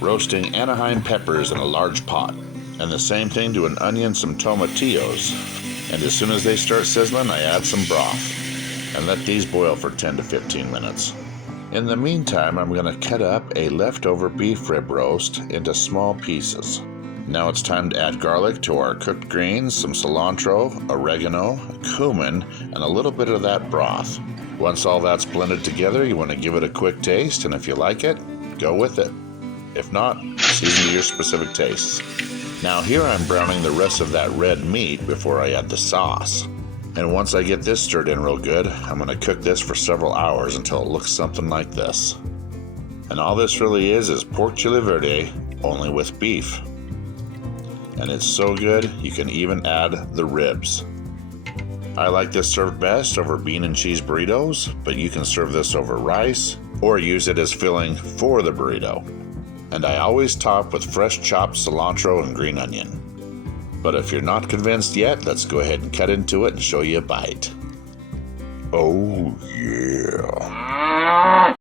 roasting Anaheim peppers in a large pot. And the same thing to an onion, some tomatillos. And as soon as they start sizzling, I add some broth and let these boil for 10 to 15 minutes. In the meantime, I'm going to cut up a leftover beef rib roast into small pieces. Now it's time to add garlic to our cooked greens, some cilantro, oregano, cumin, and a little bit of that broth. Once all that's blended together, you want to give it a quick taste, and if you like it, go with it. If not, season to your specific tastes. Now here I'm browning the rest of that red meat before I add the sauce. And once I get this stirred in real good, I'm going to cook this for several hours until it looks something like this. And all this really is pork chili verde, only with beef. And it's so good, you can even add the ribs. I like this served best over bean and cheese burritos, but you can serve this over rice or use it as filling for the burrito. And I always top with fresh chopped cilantro and green onion. But if you're not convinced yet, let's go ahead and cut into it and show you a bite. Oh yeah.